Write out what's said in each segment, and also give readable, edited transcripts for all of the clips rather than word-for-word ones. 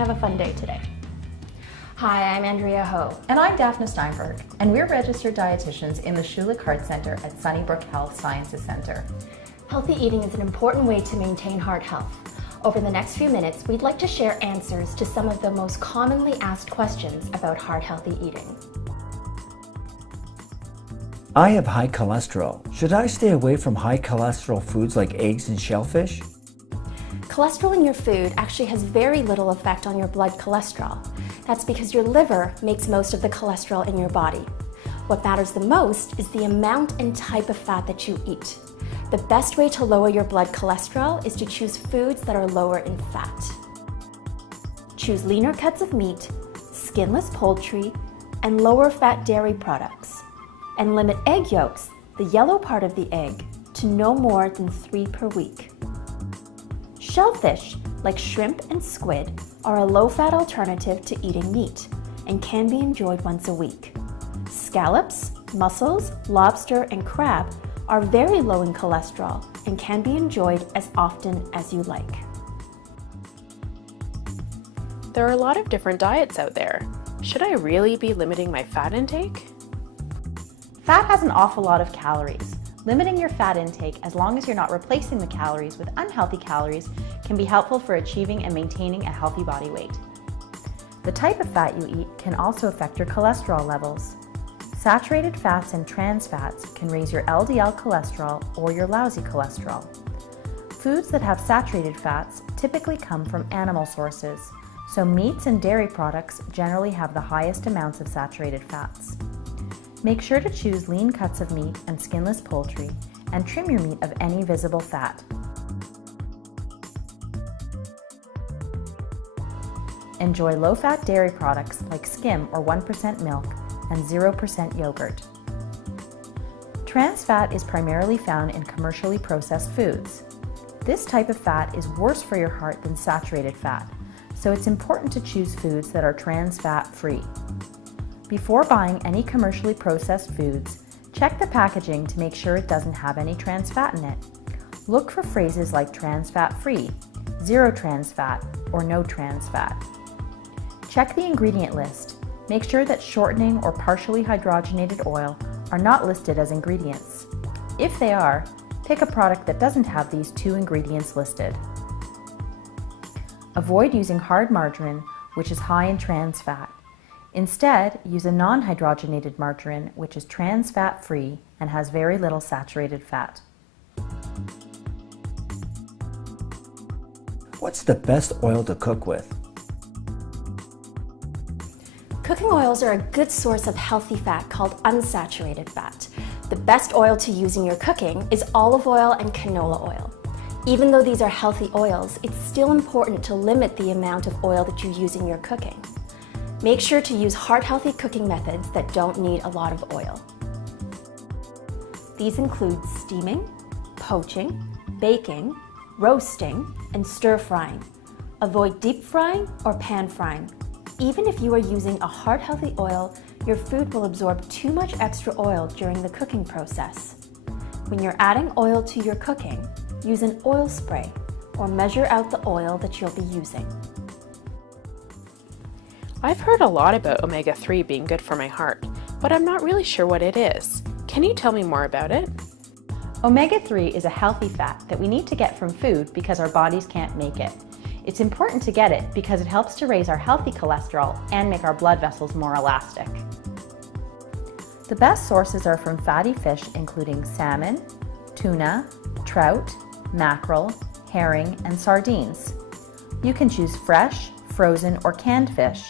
have a fun day today. Hi, I'm Andrea Ho. And I'm Daphne Steinberg, and we're registered dietitians in the Schulich Heart Center at Sunnybrook Health Sciences Center. Healthy eating is an important way to maintain heart health. Over the next few minutes, we'd like to share answers to some of the most commonly asked questions about heart-healthy eating. I have high cholesterol. Should I stay away from high cholesterol foods like eggs and shellfish? Cholesterol in your food actually has very little effect on your blood cholesterol. That's because your liver makes most of the cholesterol in your body. What matters the most is the amount and type of fat that you eat. The best way to lower your blood cholesterol is to choose foods that are lower in fat. Choose leaner cuts of meat, skinless poultry, and lower fat dairy products. And limit egg yolks, the yellow part of the egg, to no more than 3 per week. Shellfish, like shrimp and squid, are a low-fat alternative to eating meat and can be enjoyed once a week. Scallops, mussels, lobster, and crab are very low in cholesterol and can be enjoyed as often as you like. There are a lot of different diets out there. Should I really be limiting my fat intake? Fat has an awful lot of calories. Limiting your fat intake, as long as you're not replacing the calories with unhealthy calories, can be helpful for achieving and maintaining a healthy body weight. The type of fat you eat can also affect your cholesterol levels. Saturated fats and trans fats can raise your LDL cholesterol or your lousy cholesterol. Foods that have saturated fats typically come from animal sources, so meats and dairy products generally have the highest amounts of saturated fats. Make sure to choose lean cuts of meat and skinless poultry, and trim your meat of any visible fat. Enjoy low-fat dairy products like skim or 1% milk and 0% yogurt. Trans fat is primarily found in commercially processed foods. This type of fat is worse for your heart than saturated fat, so it's important to choose foods that are trans fat free. Before buying any commercially processed foods, check the packaging to make sure it doesn't have any trans fat in it. Look for phrases like trans fat free, zero trans fat, or no trans fat. Check the ingredient list. Make sure that shortening or partially hydrogenated oil are not listed as ingredients. If they are, pick a product that doesn't have these 2 ingredients listed. Avoid using hard margarine, which is high in trans fat. Instead, use a non-hydrogenated margarine, which is trans fat free and has very little saturated fat. What's the best oil to cook with? Cooking oils are a good source of healthy fat called unsaturated fat. The best oil to use in your cooking is olive oil and canola oil. Even though these are healthy oils, it's still important to limit the amount of oil that you use in your cooking. Make sure to use heart-healthy cooking methods that don't need a lot of oil. These include steaming, poaching, baking, roasting, and stir-frying. Avoid deep frying or pan frying. Even if you are using a heart-healthy oil, your food will absorb too much extra oil during the cooking process. When you're adding oil to your cooking, use an oil spray or measure out the oil that you'll be using. I've heard a lot about omega-3 being good for my heart, but I'm not really sure what it is. Can you tell me more about it? Omega-3 is a healthy fat that we need to get from food because our bodies can't make it. It's important to get it because it helps to raise our healthy cholesterol and make our blood vessels more elastic. The best sources are from fatty fish including salmon, tuna, trout, mackerel, herring, and sardines. You can choose fresh, frozen, or canned fish.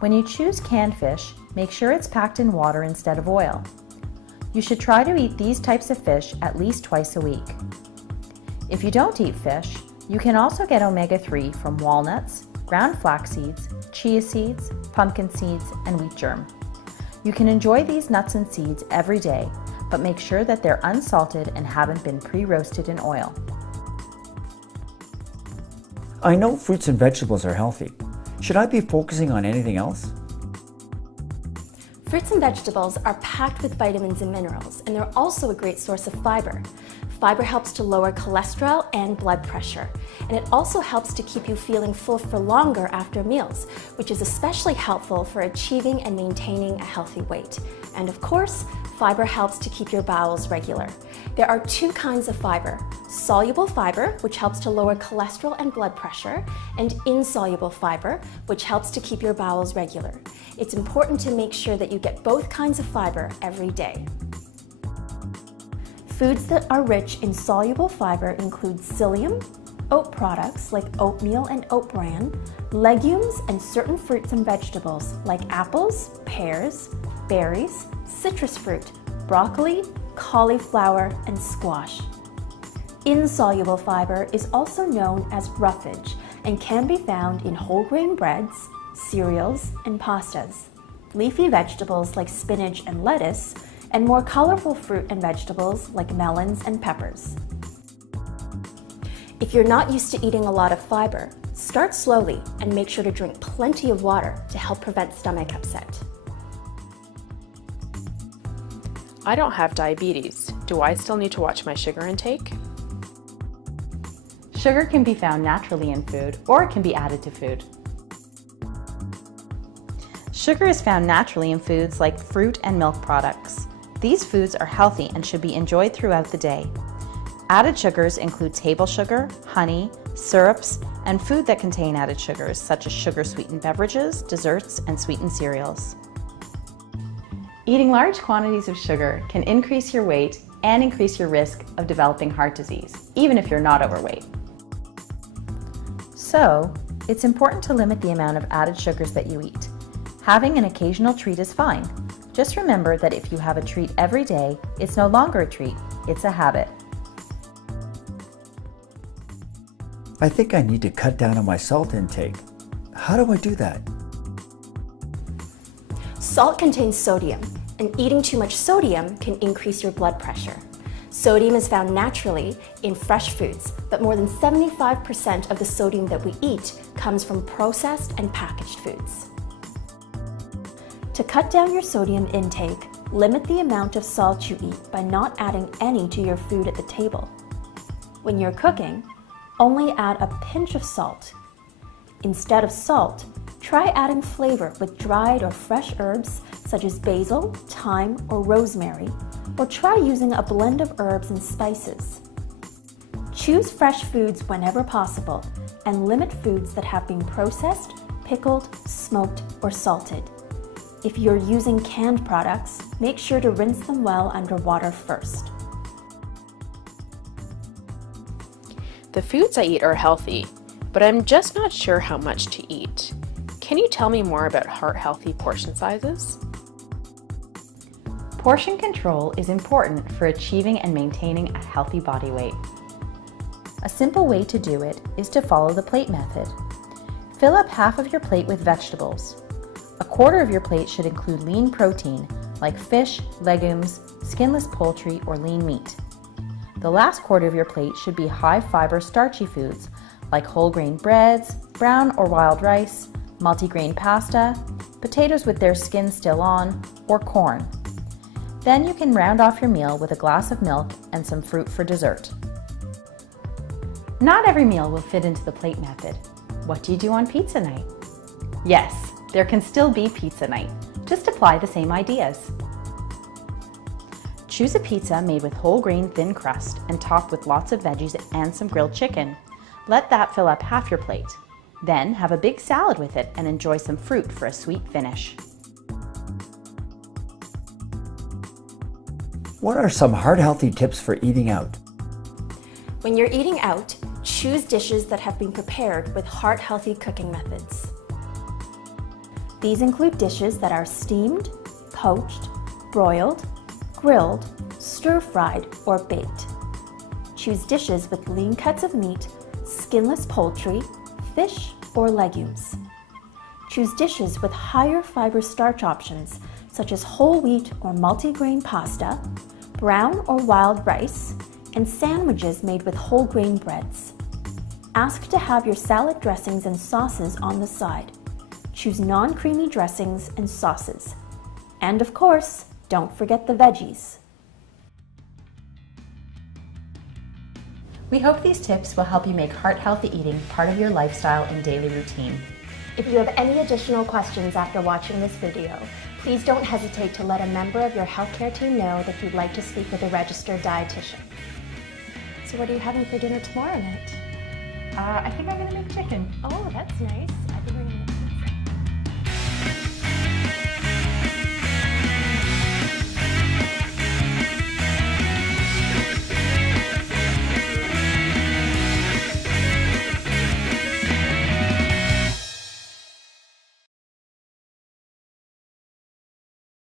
When you choose canned fish, make sure it's packed in water instead of oil. You should try to eat these types of fish at least twice a week. If you don't eat fish, you can also get omega-3 from walnuts, ground flax seeds, chia seeds, pumpkin seeds, and wheat germ. You can enjoy these nuts and seeds every day, but make sure that they're unsalted and haven't been pre-roasted in oil. I know fruits and vegetables are healthy. Should I be focusing on anything else? Fruits and vegetables are packed with vitamins and minerals, and they're also a great source of fiber. Fiber helps to lower cholesterol and blood pressure, and it also helps to keep you feeling full for longer after meals, which is especially helpful for achieving and maintaining a healthy weight. And of course, fiber helps to keep your bowels regular. There are two kinds of fiber: soluble fiber, which helps to lower cholesterol and blood pressure, and insoluble fiber, which helps to keep your bowels regular. It's important to make sure that you get both kinds of fiber every day. Foods that are rich in soluble fiber include psyllium, oat products like oatmeal and oat bran, legumes, and certain fruits and vegetables like apples, pears, berries, citrus fruit, broccoli, cauliflower, and squash. Insoluble fiber is also known as roughage and can be found in whole grain breads, cereals, and pastas, leafy vegetables like spinach and lettuce, and more colorful fruit and vegetables like melons and peppers. If you're not used to eating a lot of fiber, start slowly and make sure to drink plenty of water to help prevent stomach upset. I don't have diabetes. Do I still need to watch my sugar intake? Sugar can be found naturally in food, or it can be added to food. Sugar is found naturally in foods like fruit and milk products. These foods are healthy and should be enjoyed throughout the day. Added sugars include table sugar, honey, syrups, and food that contain added sugars such as sugar-sweetened beverages, desserts, and sweetened cereals. Eating large quantities of sugar can increase your weight and increase your risk of developing heart disease, even if you're not overweight. So, it's important to limit the amount of added sugars that you eat. Having an occasional treat is fine. Just remember that if you have a treat every day, it's no longer a treat, it's a habit. I think I need to cut down on my salt intake. How do I do that? Salt contains sodium, and eating too much sodium can increase your blood pressure. Sodium is found naturally in fresh foods, but more than 75% of the sodium that we eat comes from processed and packaged foods. To cut down your sodium intake, limit the amount of salt you eat by not adding any to your food at the table. When you're cooking, only add a pinch of salt. Instead of salt, try adding flavor with dried or fresh herbs such as basil, thyme, or rosemary, or try using a blend of herbs and spices. Choose fresh foods whenever possible and limit foods that have been processed, pickled, smoked, or salted. If you're using canned products, make sure to rinse them well under water first. The foods I eat are healthy, but I'm just not sure how much to eat. Can you tell me more about heart-healthy portion sizes? Portion control is important for achieving and maintaining a healthy body weight. A simple way to do it is to follow the plate method. Fill up half of your plate with vegetables. A quarter of your plate should include lean protein like fish, legumes, skinless poultry, or lean meat. The last quarter of your plate should be high-fiber starchy foods like whole grain breads, brown or wild rice, multigrain pasta, potatoes with their skin still on, or corn. Then you can round off your meal with a glass of milk and some fruit for dessert. Not every meal will fit into the plate method. What do you do on pizza night? Yes, there can still be pizza night. Just apply the same ideas. Choose a pizza made with whole grain thin crust and topped with lots of veggies and some grilled chicken. Let that fill up half your plate. Then have a big salad with it and enjoy some fruit for a sweet finish. What are some heart-healthy tips for eating out? When you're eating out, choose dishes that have been prepared with heart-healthy cooking methods. These include dishes that are steamed, poached, broiled, grilled, stir-fried, or baked. Choose dishes with lean cuts of meat, skinless poultry, fish, or legumes. Choose dishes with higher fiber starch options such as whole wheat or multigrain pasta, brown or wild rice, and sandwiches made with whole grain breads. Ask to have your salad dressings and sauces on the side. Choose non-creamy dressings and sauces. And of course, don't forget the veggies. We hope these tips will help you make heart-healthy eating part of your lifestyle and daily routine. If you have any additional questions after watching this video, please don't hesitate to let a member of your healthcare team know that you'd like to speak with a registered dietitian. So what are you having for dinner tomorrow night? I think I'm gonna make chicken. Oh, that's nice.